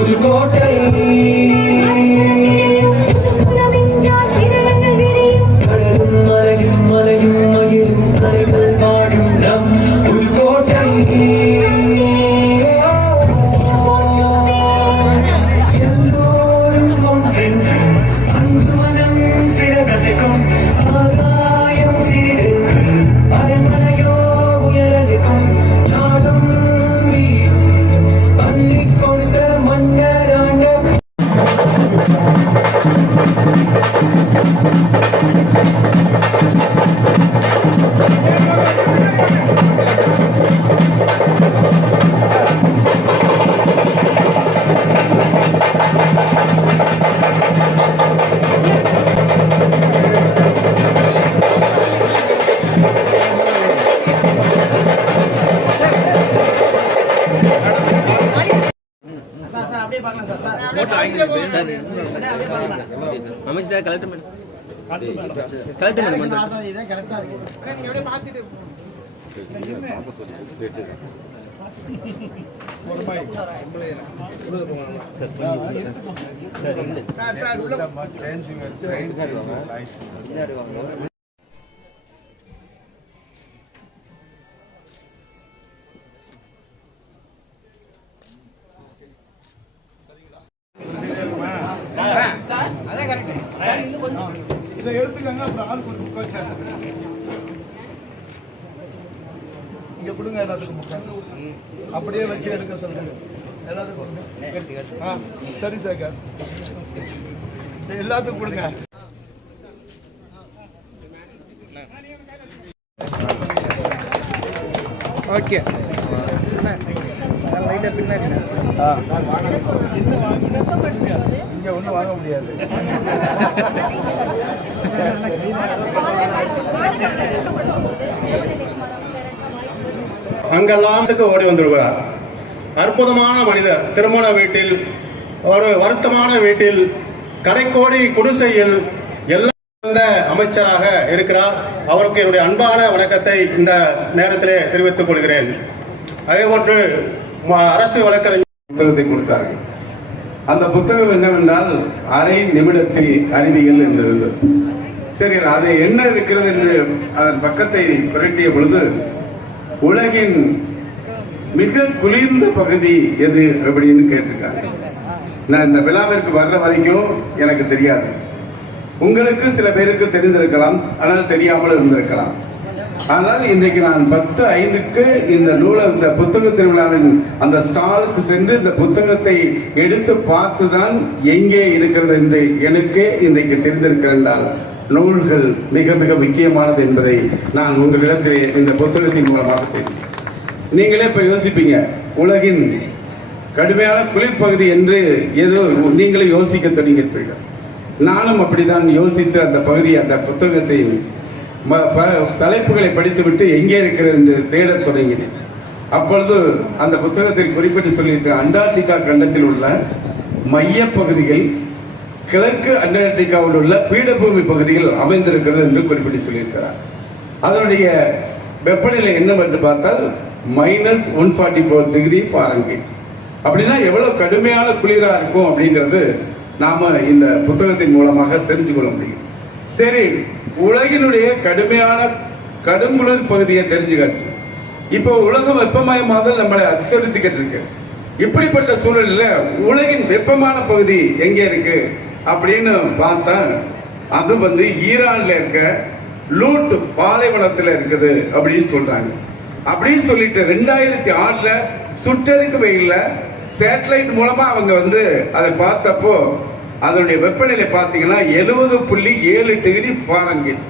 ஒரு கோட்டை. அமைச்சர் கலெக்டர் மேடம் கலெக்டர் மேடம் இதை இங்கே கொடுங்க எல்லாத்துக்கும் முக்கால் அப்படியே வச்சு எடுக்க சொல்லுங்க. எல்லாத்துக்கும் கொடுங்க. ஆ சரி சேகர் எல்லாத்துக்கும் கொடுங்க. ஓகே. இங்க ஒன்றும் வாங்க முடியாது. அங்கெல்லாம் ஓடி வந்துடுகிறார் அற்புதமான மனிதர். திருமண வீட்டில் ஒரு வருத்தமான வீட்டில் கடைக்கோடி குடிசையில் எல்லாம் அமைச்சராக இருக்கிறார். அவருக்கு என்னுடைய அன்பான வணக்கத்தை இந்த நேரத்திலே தெரிவித்துக் கொள்கிறேன். அதேபோன்று போன்று அரசு வழக்கறிஞர் புத்தகத்தை கொடுத்தார்கள். அந்த புத்தகம் என்னவென்றால் அரை நிமிடத்தில் அறிவியல் என்று இருந்தது சரி அது என்ன இருக்கிறது என்று அதன் பக்கத்தை புரட்டிய பொழுது உலகின் மிக குளிர்ந்த பகுதி எது அப்படின்னு கேட்டிருக்காங்க நான் இந்த விழாவிற்கு வர்ற வரைக்கும் எனக்கு தெரியாது. உங்களுக்கு சில பேருக்கு தெரிந்திருக்கலாம் ஆனால் தெரியாமல் இருந்திருக்கலாம். ஆனால் இன்றைக்கு நான் பத்து ஐந்துக்கு இந்த நூலை இந்த புத்தக திருவிழாவின் அந்த ஸ்டாலுக்கு சென்று இந்த புத்தகத்தை எடுத்து பார்த்துதான் எங்கே இருக்கிறது என்று எனக்கே இன்றைக்கு தெரிந்திருக்கிறேன் நூல்கள் மிக மிக முக்கியமானது என்பதை நான் உங்களிடத்தில் இந்த புத்தகத்தின் மூலமாக நீங்களே இப்போ யோசிப்பீங்க உலகின் கடுமையான குளிர்பகுதி என்று ஏதோ நீங்களே யோசிக்க தொடங்கியிருப்பீர்கள். நானும் அப்படிதான் யோசித்து அந்த பகுதி அந்த புத்தகத்தை ப- தலைப்புகளை படித்துவிட்டு எங்கே இருக்கிறது என்று தேடத் தொடங்கினேன். அப்பொழுது அந்த புத்தகத்தில் குறிப்பிட்டு சொல்லியிருக்க அண்டார்டிகா கண்டத்தில் உள்ள மையப் பகுதிகள் கிழக்கு அண்டார்டிகாவில் உள்ள பீடபூமி பகுதிகள் அமைந்திருக்கிறது என்று குறிப்பிட்டு சொல்லியிருக்கிறார். அதனுடைய வெப்பநிலை என்னவென்று பார்த்தால் minus one forty four degree fahrenheit அப்படின்னா எவ்வளவு கடுமையான குளிராக இருக்கும் அப்படிங்கிறது நாம இந்த புத்தகத்தின் மூலமாக தெரிஞ்சு கொள்ள முடியும். சரி உலகினுடைய கடுமையான கடுங்குளிர் பகுதியை தெரிஞ்சுக்காச்சு. இப்போ உலகம் வெப்பமயமாதல் நம்மளை அச்சுறுத்திக்கிட்டு இருக்கு. இப்படிப்பட்ட சூழலில் உலகின் வெப்பமான பகுதி எங்கே இருக்கு? அப்படின்னு பார்த்தா அது வந்து ஈரான்ல இருக்க லூட் பாலைவனத்தில் இருக்குது அப்படின்னு சொல்றாங்க. அப்படின்னு சொல்லிட்டு ரெண்டாயிரத்தி ஆறுல சுற்றறிக்கு வெயில்ல சேட்டலைட் மூலமா அவங்க வந்து அதை பார்த்தப்போ அதனுடைய வெப்பநிலை பார்த்தீங்கன்னா எழுபது புள்ளி ஏழு டிகிரி ஃபாரன்ஹீட்.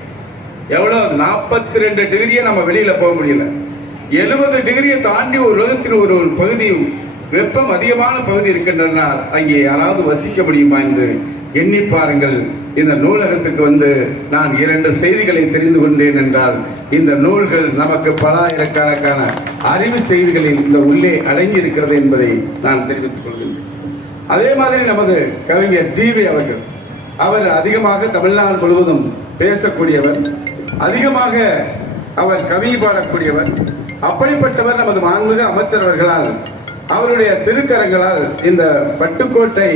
எவ்வளோ? நாற்பத்தி ரெண்டு டிகிரியை நம்ம வெளியில போக முடியல. எழுபது டிகிரியை தாண்டி ஒரு உலகத்தின் ஒரு ஒரு பகுதி வெப்பம் அதிகமான பகுதி இருக்கின்றனால் அங்கே யாராவது வசிக்க முடியுமா என்று எண்ணி பாருங்கள். இந்த நூலகத்துக்கு வந்து நான் இரண்டு செய்திகளை தெரிந்து கொண்டேன் என்றால் இந்த நூல்கள் நமக்கு பல ஆயிரக்கணக்கான அறிவு செய்திகளில் இந்த உள்ளே அடங்கி இருக்கிறது என்பதை நான் தெரிவித்துக் கொள்கின்றேன் அதே மாதிரி நமது கவிஞர் ஜீவி அவர்கள் அவர் அதிகமாக தமிழ்நாடு முழுவதும் பேசக்கூடியவர் அதிகமாக அவர் கவி பாடக்கூடியவர் அப்படிப்பட்டவர் நமது மாண்புமிகு அமைச்சர் அவர்களால் அவருடைய திருக்கரங்களால் இந்த பட்டுக்கோட்டை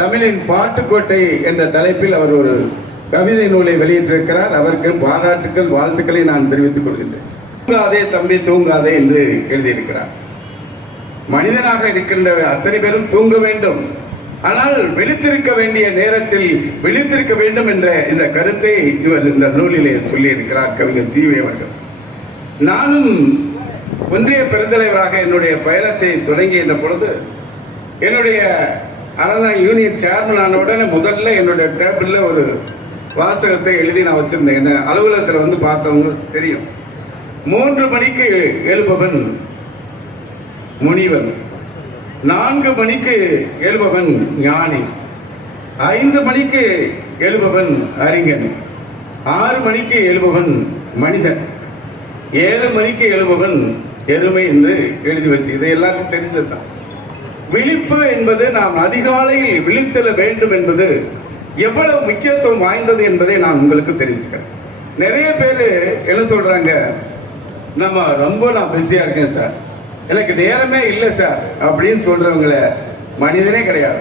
தமிழின் பாட்டுக்கோட்டை என்ற தலைப்பில் அவர் ஒரு கவிதை நூலை வெளியிட்டிருக்கிறார். அவருக்கு பாராட்டுக்கள் வாழ்த்துக்களை நான் தெரிவித்துக் கொள்கின்றேன். தூங்காதே தம்பி தூங்காதே என்று எழுதியிருக்கிறார். மனிதனாக இருக்கின்ற அத்தனை பேரும் தூங்க வேண்டும். ஆனால் விழித்திருக்க வேண்டிய நேரத்தில் விழித்திருக்க வேண்டும் என்ற இந்த கருத்தை இவர் இந்த நூலிலே சொல்லியிருக்கிறார் கவிஞர் ஜீவி அவர்கள். நானும் ஒன்றிய பெருந்தலைவராக என்னுடைய பயணத்தை தொடங்கிய பொழுது என்னுடைய அரசாங்க யூனியன் சேர்மன் ஆன உடனே முதல்ல என்னுடைய டேபிளில் ஒரு வாசகத்தை எழுதி நான் வச்சிருந்தேன். என்ன அலுவலகத்தில் வந்து பார்த்தவங்க தெரியும். மூன்று மணிக்கு எழுபவன் முனிவன் நான்கு மணிக்கு எழுபவன் ஞானி ஐந்து மணிக்கு எழுபவன் அறிஞன் ஆறு மணிக்கு எழுபவன் மனிதன் ஏழு மணிக்கு எழுபவன் எருமை என்று எழுதி வைத்து இதை எல்லாருக்கும் தெரிஞ்சதுதான் விழிப்பு என்பது நாம் அதிகாலையில் விழித்தெழ வேண்டும் என்பது எவ்வளவு முக்கியத்துவம் வாய்ந்தது என்பதை நான் உங்களுக்கு தெரிஞ்சுக்கிறேன் நிறைய பேர் என்ன சொல்றாங்க நம்ம ரொம்ப நான் பிஸியா இருக்கேன் சார் எனக்கு நேரமே இல்லை சார் அப்படின்னு சொல்றவங்கள மனிதனே கிடையாது.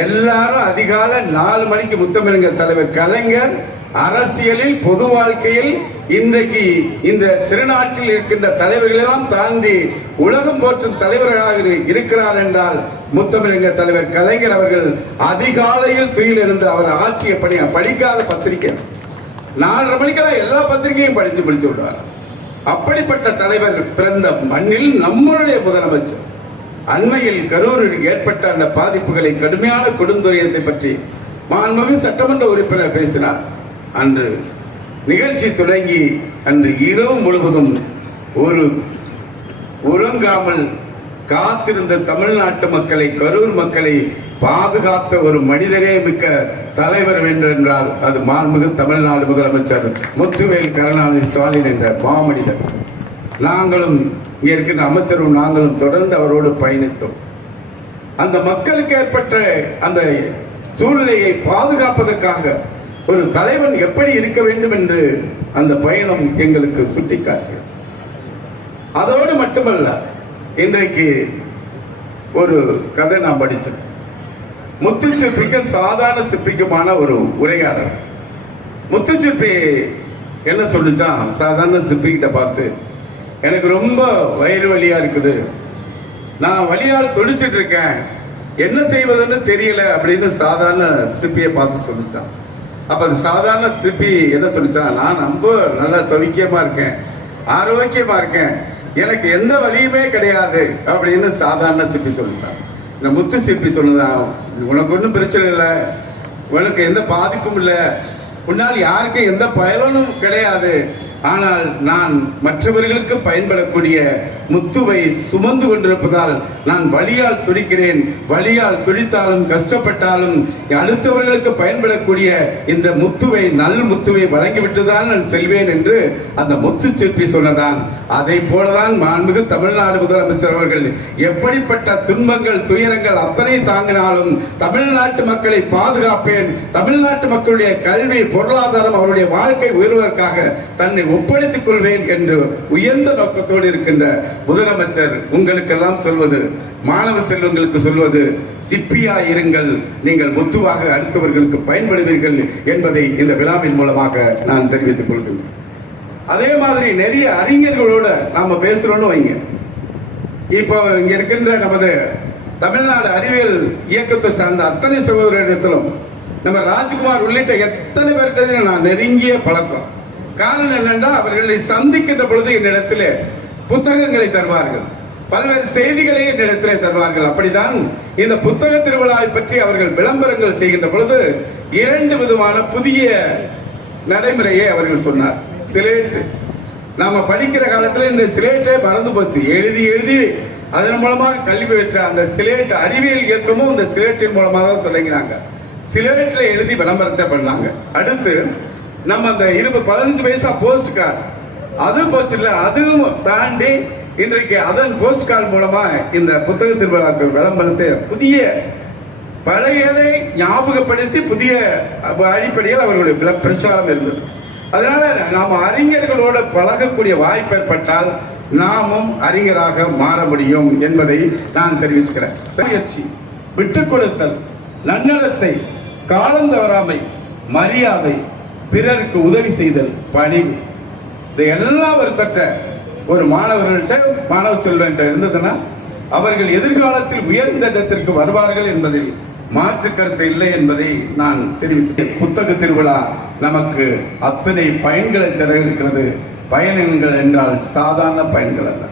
எல்லாரும் அதிகாலை நாலு மணிக்கு முத்தமிழுங்க தலைவர் கலைஞர் அரசியலில் பொது வாழ்க்கையில் இன்றைக்கு இந்த திருநாட்டில் இருக்கின்ற தலைவர்களெல்லாம் தாண்டி உலகம் போற்றும் தலைவர்களாக இருக்கிறார் என்றால் முத்தமிழங்க தலைவர் கலைஞர் அவர்கள் அதிகாலையில் துயில் இருந்து அவர் ஆற்றிய பணி படிக்காத பத்திரிகை நாலரை மணிக்கெல்லாம் எல்லா பத்திரிகையும் படித்து முடித்து விடுவார். அப்படிப்பட்ட தலைவர் பிறந்த மண்ணில் நம்மளுடைய முதலமைச்சர். அண்மையில் கரூரில் ஏற்பட்ட அந்த பாதிப்புகளை கடுமையான கொடுந்துரையத்தை பற்றி மாண்புமிகு சட்டமன்ற உறுப்பினர் பேசினார். அன்று நிகழ்ச்சி தொடங்கி அன்று இரவு முழுவதும் ஒரு உறங்காமல் காத்திருந்த தமிழ்நாட்டு மக்களை கரூர் மக்களை பாதுகாத்த ஒரு மனிதனே மிக்க தலைவர் என்றால் அது மாண்புமிகு தமிழ்நாடு முதலமைச்சர் முத்துவேல் கருணாநிதி ஸ்டாலின் என்ற மாமனிதர். நாங்களும் இங்கே இருக்கின்ற அமைச்சரும் நாங்களும் தொடர்ந்து அவரோடு பயணித்தோம். அந்த மக்களுக்கு ஏற்பட்ட அந்த சூழ்நிலையை பாதுகாப்பதற்காக ஒரு தலைவன் எப்படி இருக்க வேண்டும் என்று அந்த பயணம் எங்களுக்கு சுட்டிக்காட்டு அதோடு மட்டுமல்ல இன்றைக்கு ஒரு கதை நான் படித்தேன். முத்து சிற்பிக்கும் சாதாரண சிற்பிக்குமான ஒரு உரையாடல். முத்து சிற்பி என்ன சொல்லுச்சான் சாதாரண சிற்பிகிட்ட பார்த்து எனக்கு ரொம்ப வயிறு வழியா இருக்குது. நான் வழியால் துடிச்சிட்டு இருக்கேன். என்ன செய்வதுன்னு தெரியல அப்படின்னு சாதாரண சிற்பியை பார்த்து சொல்லிச்சான் அப்ப அந்த சாதாரண திருப்பி என்ன சொல்லிச்சா நான் ரொம்ப நல்லா சௌக்கியமா இருக்கேன் ஆரோக்கியமா இருக்கேன் எனக்கு எந்த வலியுமே கிடையாது அப்படின்னு சாதாரண சிப்பி சொல்லிட்டான் இந்த முத்து சிற்பி சொன்னதான் உனக்கு ஒன்றும் பிரச்சனை இல்லை உனக்கு எந்த பாதிப்பும் இல்லை உன்னால் யாருக்கும் எந்த பயனும் கிடையாது ஆனால் நான் மற்றவர்களுக்கு பயன்படக்கூடிய முத்துவை சுமந்து கொண்டிருப்பதால் நான் வழியால் துடிக்கிறேன். வழியால் துடித்தாலும் கஷ்டப்பட்டாலும் அடுத்தவர்களுக்கு பயன்படக்கூடிய இந்த முத்துவை நல் முத்துவை வழங்கிவிட்டுதான் நான் செல்வேன் என்று அந்த முத்து சிற்பி சொன்னதான். அதை போலதான் மாண்புமிகு தமிழ்நாடு முதலமைச்சர் அவர்கள் எப்படிப்பட்ட துன்பங்கள் துயரங்கள் அத்தனை தாங்கினாலும் தமிழ்நாட்டு மக்களை பாதுகாப்பேன். தமிழ்நாட்டு மக்களுடைய கல்வி பொருளாதாரம் அவருடைய வாழ்க்கை உயர்வதற்காக தன்னை ஒப்படைத்துக் கொள்வேன் என்று உயர்ந்த நோக்கத்தோடு இருக்கின்ற முதலமைச்சர் உங்களுக்கெல்லாம் சொல்வது மாணவ செல்வங்களுக்கு சொல்வது சிப்பியா இருங்கள் நீங்கள் முத்துவாக அடுத்தவர்களுக்கு பயன்படுவீர்கள் என்பதை இந்த விழாவின் மூலமாக நான் தெரிவித்துக் கொள்கின்றேன். அதே மாதிரி நிறைய அறிஞர்களோட நாம பேசுறோம்னு வைங்க. இப்போ இங்க இருக்கின்ற நமது தமிழ்நாடு அறிவியல் இயக்கத்தை சார்ந்த அத்தனை சகோதரத்திலும் நம்ம ராஜ்குமார் உள்ளிட்ட எத்தனை பேர்கிட்ட நான் நெருங்கிய பழக்கம். காரணம் என்னென்றால் அவர்களை சந்திக்கின்ற பொழுது என்னிடத்திலே புத்தகங்களை தருவார்கள். பல்வேறு செய்திகளை என்னிடத்திலே தருவார்கள். அப்படித்தான் இந்த புத்தக திருவிழாவை பற்றி அவர்கள் விளம்பரங்கள் செய்கின்ற பொழுது இரண்டு விதமான புதிய நடைமுறையை அவர்கள் சொன்னார். சிலேட்டு. நாம படிக்கிற காலத்துல இந்த சிலேட்டே மறந்து போச்சு. எழுதி எழுதி அதன் மூலமாக கல்வி பெற்ற அந்த சிலேட் அறிவியல் இயக்கமும் இந்த சிலேட்டின் மூலமாக தான் தொடங்கினாங்க. சிலேட்ல எழுதி விளம்பரத்தை பண்ணாங்க. அடுத்து நம்ம அந்த இருபது பதினஞ்சு பைசா போஸ்ட் கார்டு அது போச்சு இல்ல அதுவும் தாண்டி இன்றைக்கு அதன் போஸ்ட் கார்டு மூலமா இந்த புத்தக திருவிழாக்கு விளம்பரத்தை புதிய பழையதை ஞாபகப்படுத்தி புதிய அடிப்படையில் அவர்களுடைய பிரச்சாரம் இருந்தது. அதனால நாம் அறிஞர்களோட பழகக்கூடிய வாய்ப்பு ஏற்பட்டால் நாமும் அறிஞராக மாற முடியும் என்பதை நான் தெரிவிச்சுக்கிறேன். முயற்சி விட்டுக் கொடுத்தல் நன்னடத்தை காலந்தவராமை மரியாதை பிறருக்கு உதவி செய்தல் பணிவு. இது எல்லாம் ஒரு தட்ட ஒரு மாணவர்கள்ட்ட மாணவ செல்வன்ட்ட இருந்ததுன்னா அவர்கள் எதிர்காலத்தில் உயர்ந்த இடத்திற்கு வருவார்கள் என்பதில் மாற்று கருத்து இல்லை என்பதை நான் தெரிவித்தேன் புத்தக திருவிழா நமக்கு அத்தனை பயன்களை தர இருக்கிறது பயன்கள் என்றால் சாதாரண பயன்கள் அல்ல.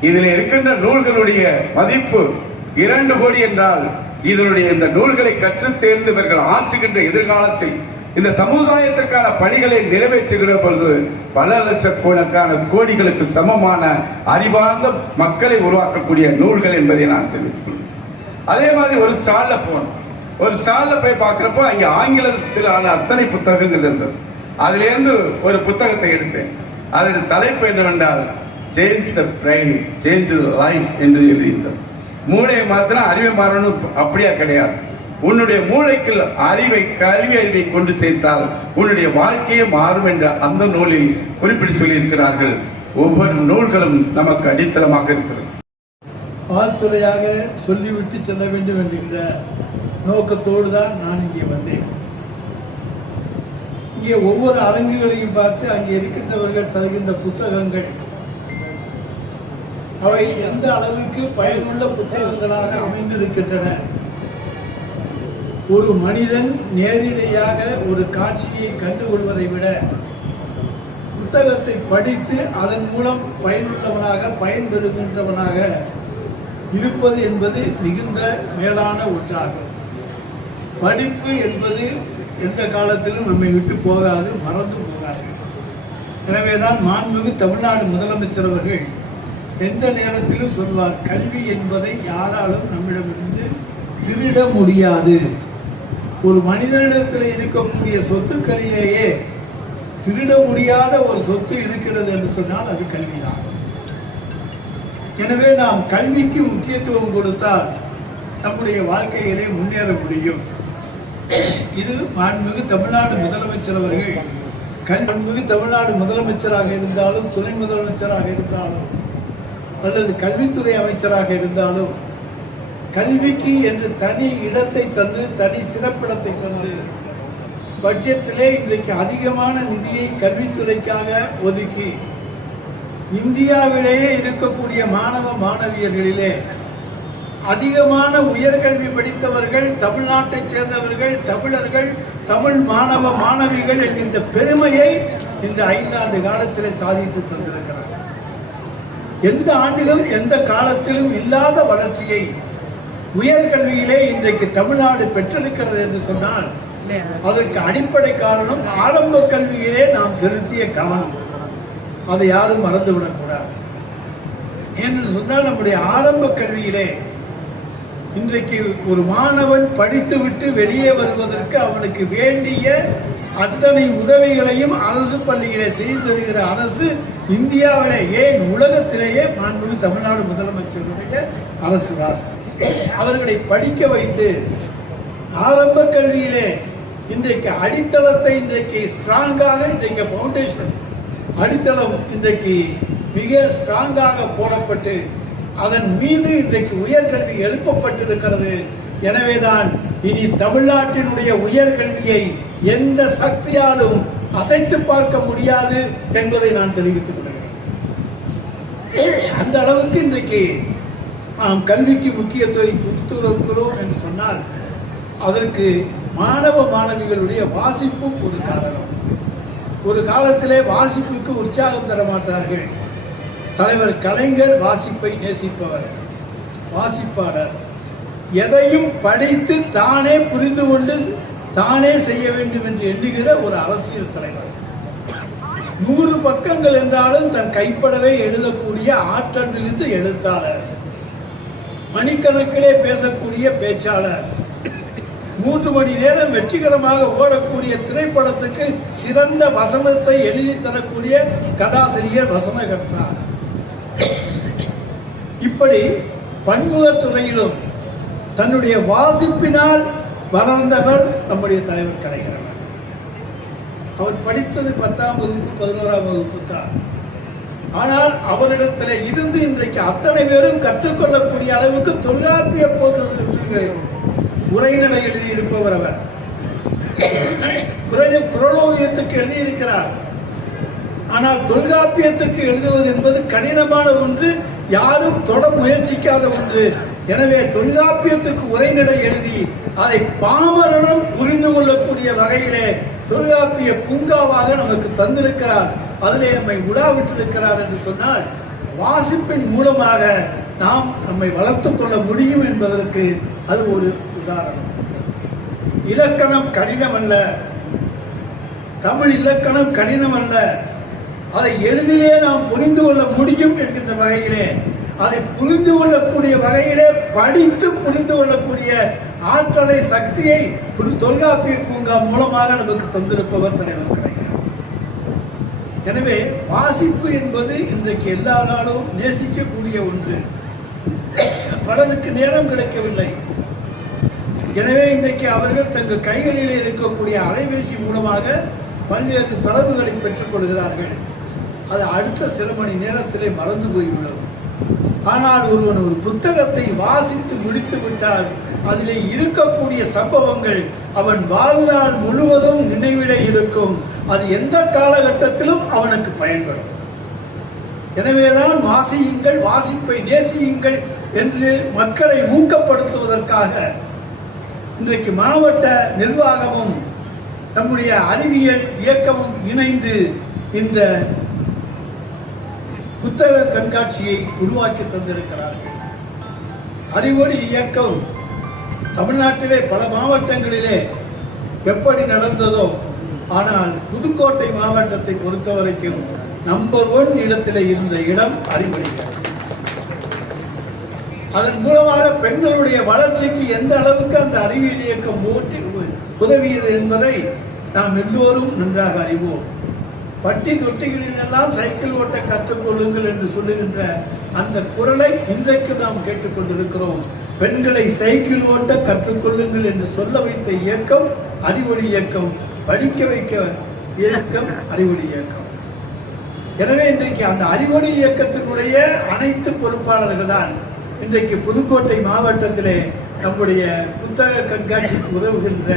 இதில் இருக்கின்ற நூல்களுடைய மதிப்பு இரண்டு கோடி என்றால் இதனுடைய இந்த நூல்களை கற்றுத் தேர்ந்து இவர்கள் ஆற்றுகின்ற எதிர்காலத்தில் இந்த சமுதாயத்திற்கான பணிகளை நிறைவேற்றுகிற பொழுது பல லட்சக்கணக்கான கோடிகளுக்கு சமமான அறிவார்ந்த மக்களை உருவாக்கக்கூடிய நூல்கள் என்பதை நான் தெரிவித்துக் கொள்கிறேன். அதே மாதிரி ஒரு ஸ்டால்ல போனோம் ஒரு ஸ்டால்ல போய் பார்க்கிறப்போ அங்க ஆங்கிலத்திலான அத்தனை புத்தகங்கள் இருந்தது. அதுல இருந்து ஒரு புத்தகத்தை எடுத்தேன். அதன் தலைப்பு என்னவென்றால் change the brain change the life என்று எழுதியிருந்தது. மூளையை மாத்திரம் அறிவை மாறணும் அப்படியா கிடையாது. உன்னுடைய மூளைக்கு அறிவை கல்வி அறிவை கொண்டு சேர்த்தால் உன்னுடைய வாழ்க்கையே மாறும் என்ற அந்த நூலில் குறிப்பிட்டு சொல்லியிருக்கிறார்கள். ஒவ்வொரு நூல்களும் நமக்கு அடித்தளமாக இருக்கிறது. வாழ்த்துறையாக சொல்லிவிட்டு செல்ல வேண்டும் என்கின்ற நோக்கத்தோடு தான் நான் இங்கே வந்தேன். இங்கே ஒவ்வொரு அரங்குகளையும் பார்த்து அங்கே இருக்கின்றவர்கள் தருகின்ற புத்தகங்கள். அவை எந்த அளவுக்கு பயனுள்ள புத்தகங்களாக அமைந்திருக்கின்றன? ஒரு மனிதன் நேரிடையாக ஒரு காட்சியை கண்டுகொள்வதை விட புத்தகத்தை படித்து அதன் மூலம் பயனுள்ளவனாக பயன்பெறுகின்றவனாக இருப்பது என்பது மிகுந்த மேலான ஒன்றாகும் படிப்பு என்பது எந்த காலத்திலும் நம்மை விட்டு போகாது மறந்து போகாது. எனவேதான் மாண்புமிகு தமிழ்நாடு முதலமைச்சர் அவர்கள் எந்த நேரத்திலும் சொல்வார் கல்வி என்பதை யாராலும் நம்மிடமிருந்து திருட முடியாது. ஒரு மனிதனிடத்தில் இருக்கக்கூடிய சொத்துக்களிலேயே திருட முடியாத ஒரு சொத்து இருக்கிறது என்று சொன்னால் அது கல்விதான். எனவே நாம் கல்விக்கு முக்கியத்துவம் கொடுத்தால் நம்முடைய வாழ்க்கையிலே முன்னேற முடியும். இது மாண்புமிகு தமிழ்நாடு முதலமைச்சர் அவர்கள் கல்விமிகு தமிழ்நாடு முதலமைச்சராக இருந்தாலும் துணை முதலமைச்சராக இருந்தாலும் அல்லது கல்வித்துறை அமைச்சராக இருந்தாலும் கல்விக்கு என்று தனி இடத்தை தந்து தனி சிறப்பிடத்தை தந்து பட்ஜெட்டிலே இன்றைக்கு அதிகமான நிதியை கல்வித்துறைக்காக ஒதுக்கி இந்தியாவிலேயே இருக்கக்கூடிய மாணவ மாணவியர்களிலே அதிகமான உயர்கல்வி படித்தவர்கள் தமிழ்நாட்டைச் சேர்ந்தவர்கள் தமிழர்கள் தமிழ் மாணவ மாணவிகள் என்கின்ற பெருமையை இந்த ஐந்தாண்டு காலத்தில் சாதித்து தந்திருக்கிறார் எந்த ஆண்டிலும் எந்த காலத்திலும் இல்லாத வளர்ச்சியை உயர்கல்வியிலே இன்றைக்கு தமிழ்நாடு பெற்றிருக்கிறது என்று சொன்னால் அதற்கு அடிப்படை காரணம் ஆரம்ப கல்வியிலே நாம் செலுத்திய கவனம். அதை யாரும் மறந்துவிடக்கூடாது. என்று சொன்னால் நம்முடைய ஆரம்ப கல்வியிலே இன்றைக்கு ஒரு மாணவன் படித்துவிட்டு வெளியே வருவதற்கு அவனுக்கு வேண்டிய அத்தனை உதவிகளையும் அரசு பள்ளியிலே செய்து தருகிற அரசு இந்தியாவிலே ஏன் உலகத்திலேயே மாண்புமிகு தமிழ்நாடு முதலமைச்சருடைய அரசுதான். அவர்களை படிக்க வைத்து ஆரம்ப கல்வியிலே இன்றைக்கு அடித்தளத்தை இன்றைக்கு ஸ்ட்ராங்காக இன்றைக்கு ஃபவுண்டேஷன் அடித்தளம் இன்றைக்கு மிக ஸ்ட்ராங்காக போடப்பட்டு அதன் மீது இன்றைக்கு உயர்கல்வி எழுப்பப்பட்டிருக்கிறது. எனவேதான் இனி தமிழ்நாட்டினுடைய உயர்கல்வியை எந்த சக்தியாலும் அசைத்து பார்க்க முடியாது என்பதை நான் தெரிவித்துக் கொள்கிறேன். அந்த அளவுக்கு இன்றைக்கு நாம் கல்விக்கு முக்கியத்துவம் கொடுத்திருக்கிறோம் என்று சொன்னால் அதற்கு மாணவ மாணவிகளுடைய வாசிப்பும் ஒரு காரணம். ஒரு காலத்திலே வாசிப்புக்கு உற்சாகம் தர மாட்டார்கள். தலைவர் கலைஞர் வாசிப்பை நேசிப்பவர் வாசிப்பாளர். எதையும் படித்து தானே புரிந்து கொண்டு தானே செய்ய வேண்டும் என்று எண்ணுகிற ஒரு அரசியல் தலைவர். நூறு பக்கங்கள் என்றாலும் தன் கைப்படவே எழுதக்கூடிய ஆற்றல் மிகுந்த எழுத்தாளர். மணிக்கணக்கிலே பேசக்கூடிய பேச்சாளர். மூன்று மணி நேரம் வெற்றிகரமாக ஓடக்கூடிய திரைப்படத்துக்கு சிறந்த வசனத்தை எழுதி தரக்கூடிய கதாசிரியர் வசனகர்த்தா இப்படி பன்முகத்துறையிலும் தன்னுடைய வாசிப்பினால் வளர்ந்தவர் நம்முடைய தலைவர் கலைஞர் அவர் படித்தது பத்தாம் வகுப்பு பதினோராம் வகுப்பு தான். ஆனால் அவரிடத்தில் இருந்து இன்றைக்கு அத்தனை பேரும் கற்றுக்கொள்ளக்கூடிய அளவுக்கு தொல்காப்பிய போது உரைநடை எழுதியிருப்பவர் அவர். குரல் குரலோவியத்துக்கு எழுதியிருக்கிறார். ஆனால் தொல்காப்பியத்துக்கு எழுதுவது என்பது கடினமான ஒன்று யாரும் தொட முயற்சிக்காத ஒன்று. எனவே தொல்காப்பியத்துக்கு உரைநடை எழுதி அதை பாமரனும் புரிந்து கொள்ளக்கூடிய வகையிலே தொல்காப்பிய பூங்காவாக நமக்கு தந்திருக்கிறார். அதிலே நம்மை உலாவிட்டிருக்கிறார் என்று சொன்னால் வாசிப்பின் மூலமாக நாம் நம்மை வளர்த்துக் கொள்ள முடியும் என்பதற்கு அது ஒரு உதாரணம். இலக்கணம் கடினம் அல்ல தமிழ் இலக்கணம் கடினம் அல்ல அதை எளிதிலே நாம் புரிந்து கொள்ள முடியும் என்கின்ற வகையிலே அதை புரிந்து கொள்ளக்கூடிய வகையிலே படித்து புரிந்து கொள்ளக்கூடிய ஆற்றலை சக்தியை தொல்காப்பிய பூங்கா மூலமாக நமக்கு தந்திருப்பவர் தலைவர் கிடைக்கிறார் எனவே வாசிப்பு என்பது இன்றைக்கு எல்லா நாளும் நேசிக்கக்கூடிய ஒன்று. பலருக்கு நேரம் கிடைக்கவில்லை. எனவே இன்றைக்கு அவர்கள் தங்கள் கைகளிலே இருக்கக்கூடிய அலைபேசி மூலமாக பல்வேறு தரவுகளை பெற்றுக் கொள்கிறார்கள். அது அடுத்த சில மணி நேரத்திலே மறந்து போய்விடும். ஆனால் ஒருவன் ஒரு புத்தகத்தை வாசித்து முடித்து விட்டால் அதில் இருக்கக்கூடிய சம்பவங்கள் அவன் வாழ்நாள் முழுவதும் நினைவிலே இருக்கும். அது எந்த காலகட்டத்திலும் அவனுக்கு பயன்படும். எனவேதான் வாசியுங்கள் வாசிப்பை நேசியுங்கள் என்று மக்களை ஊக்கப்படுத்துவதற்காக இன்றைக்கு மாவட்ட நிர்வாகமும் நம்முடைய அறிவியல் இயக்கமும் இணைந்து இந்த புத்தக கண்காட்சியை உருவாக்கி தந்திருக்கிறார்கள். அறிவொளி இயக்கம் தமிழ்நாட்டிலே பல மாவட்டங்களிலே எப்படி நடந்ததோ ஆனால் புதுக்கோட்டை மாவட்டத்தை பொறுத்தவரைக்கும் நம்பர் ஒன் இடத்திலே இருந்த இடம் அறிவொளி அதன் மூலமாக பெண்களுடைய வளர்ச்சிக்கு எந்த அளவுக்கு அந்த அறிவியல் இயக்கம் ஓட்டி உதவியது என்பதை நாம் எல்லோரும் நன்றாக அறிவோம். பட்டி தொட்டிகளில் எல்லாம் சைக்கிள் ஓட்ட கற்றுக்கொள்ளுங்கள் என்று சொல்லுகின்ற அந்த குரலை இன்றைக்கு நாம் கேட்டுக்கொண்டிருக்கிறோம். பெண்களை சைக்கிள் ஓட்ட கற்றுக்கொள்ளுங்கள் என்று சொல்ல வைத்த இயக்கம் அறிவொளி இயக்கம் படிக்க வைக்க இயக்கம் அறிவொளி இயக்கம். எனவே இன்றைக்கு அந்த அறிவொளி இயக்கத்தினுடைய அனைத்து பொறுப்பாளர்கள் தான் இன்றைக்கு புதுக்கோட்டை மாவட்டத்திலே நம்முடைய புத்தக கண்காட்சிக்கு உதவுகின்ற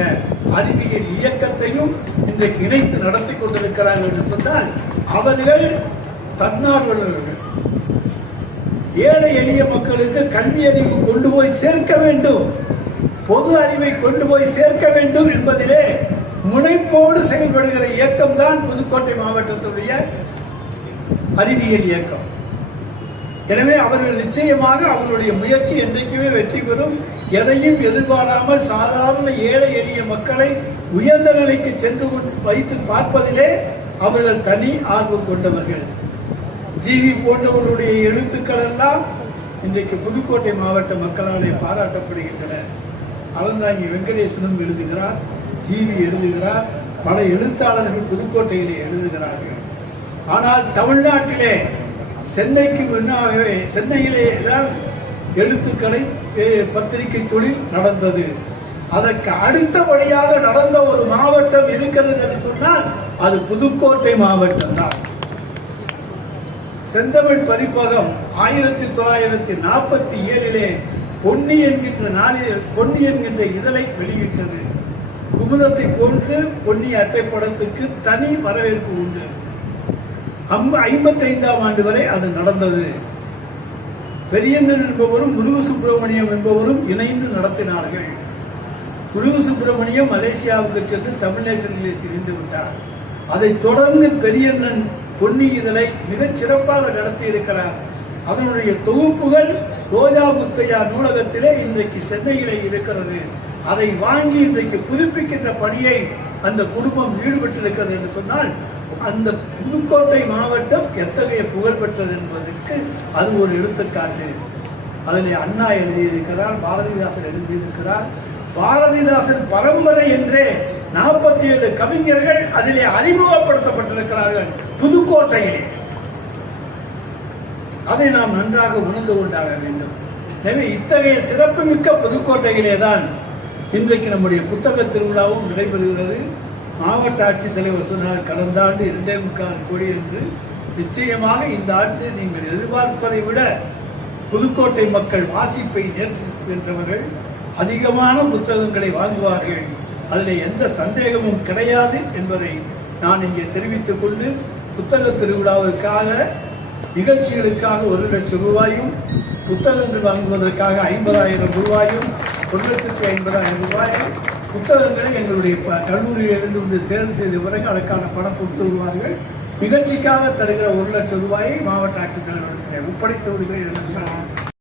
அறிவியல் இயக்கத்தையும் இன்றைக்கு இணைத்து நடத்தி கொண்டிருக்கிறார்கள் என்று சொன்னால் அவர்கள் தன்னார்வலர்கள். ஏழை எளிய மக்களுக்கு கல்வி அறிவு கொண்டு போய் சேர்க்க வேண்டும். பொது அறிவை கொண்டு போய் சேர்க்க வேண்டும் என்பதிலே முனைப்போடு செயல்படுகிற இயக்கம் தான் புதுக்கோட்டை மாவட்டத்துடைய அறிவியல் இயக்கம். எனவே அவர்கள் நிச்சயமாக அவர்களுடைய முயற்சி என்றைக்குமே வெற்றி பெறும். எதையும் எதிர்பாராமல் சாதாரண ஏழை எளிய மக்களை உயர்ந்த நிலைக்கு சென்று வைத்து பார்ப்பதிலே அவர்கள் தனி ஆர்வம் கொண்டவர்கள். ஜிவி போன்றவர்களுடைய எழுத்துக்கள் எல்லாம் இன்றைக்கு புதுக்கோட்டை மாவட்ட மக்களாலே பாராட்டப்படுகின்றன. அவந்தாங்கி வெங்கடேசனும் எழுதுகிறார் ஜிவி எழுதுகிறார் பல எழுத்தாளர்கள் புதுக்கோட்டையிலே எழுதுகிறார்கள். ஆனால் தமிழ்நாட்டிலே சென்னைக்கு முன்னாகவே சென்னையிலே தான் எழுத்துக்களை பத்திரிகை தொழில் நடந்தது. அதற்கு அடுத்தபடியாக நடந்த ஒரு மாவட்டம் இருக்கிறது என்று சொன்னால் அது புதுக்கோட்டை மாவட்டம் தான். செந்தமிழ் பதிப்பகம் ஆயிரத்தி தொள்ளாயிரத்தி நாற்பத்தி ஏழிலே பொன்னி என்கின்ற நாளில் பொன்னி என்கின்ற இதழை வெளியிட்டது. குமுதத்தை போன்று பொன்னி அட்டைப்படத்துக்கு தனி வரவேற்பு உண்டு. அம் ஐம்பத்தைந்தாம் ஆண்டு வரை அது நடந்தது. பெரியண்ணன் என்பவரும் முருகு சுப்பிரமணியம் என்பவரும் இணைந்து நடத்தினார்கள். முருகு சுப்பிரமணியம் மலேசியாவுக்கு சென்று தமிழ் சிரிந்து விட்டார். அதைத் தொடர்ந்து பெரியண்ணன் பொன்னி இதழை மிகச் சிறப்பாக நடத்தி இருக்கிறார் அதனுடைய தொகுப்புகள் ரோஜா முத்தையா நூலகத்திலே இன்றைக்கு சென்னையிலே இருக்கிறது. அதை வாங்கி இன்றைக்கு புதுப்பிக்கின்ற பணியை அந்த குடும்பம் ஈடுபட்டிருக்கிறது என்று சொன்னால் அந்த புதுக்கோட்டை மாவட்டம் எத்தகைய புகழ் பெற்றது என்பதற்கு அது ஒரு எடுத்துக்காட்டு. அதிலே அண்ணா எழுதியிருக்கிறார் பாரதிதாசன் எழுதியிருக்கிறார். பாரதிதாசன் பரம்பரை என்றே நாற்பத்தி ஏழு கவிஞர்கள் அதிலே அறிமுகப்படுத்தப்பட்டிருக்கிறார்கள் புதுக்கோட்டையில். அதை நாம் நன்றாக உணர்ந்து கொண்டாக வேண்டும். எனவே இத்தகைய சிறப்புமிக்க புதுக்கோட்டையிலே தான் இன்றைக்கு நம்முடைய புத்தக திருவிழாவும் நடைபெறுகிறது. மாவட்ட ஆட்சித்தலைவர் சொன்னார் கடந்த ஆண்டு இரண்டே முக்கால் கோடி என்று. நிச்சயமாக இந்த ஆண்டு நீங்கள் எதிர்பார்ப்பதை விட புதுக்கோட்டை மக்கள் வாசிப்பை நேசிக்கின்றவர்கள் அதிகமான புத்தகங்களை வாங்குவார்கள். அதில் எந்த சந்தேகமும் கிடையாது என்பதை நான் இங்கே தெரிவித்துக் கொண்டு புத்தக திருவிழாவிற்காக நிகழ்ச்சிகளுக்காக ஒரு லட்சம் ரூபாயும் புத்தகங்கள் வாங்குவதற்காக ஐம்பதாயிரம் ரூபாயும் ஒரு லட்சத்தி ஐம்பதாயிரம் ரூபாயும் புத்தகங்களை எங்களுடைய ப- கல்லூரியிலிருந்து வந்து தேர்வு செய்த பிறகு அதற்கான பணம் கொடுத்து விடுவார்கள். நிகழ்ச்சிக்காக தருகிற ஒரு லட்சம் ரூபாயை மாவட்ட ஆட்சித்தலைவரிடத்தில் ஒப்படைத்து விடுகிறேன் என்று சொன்னார்.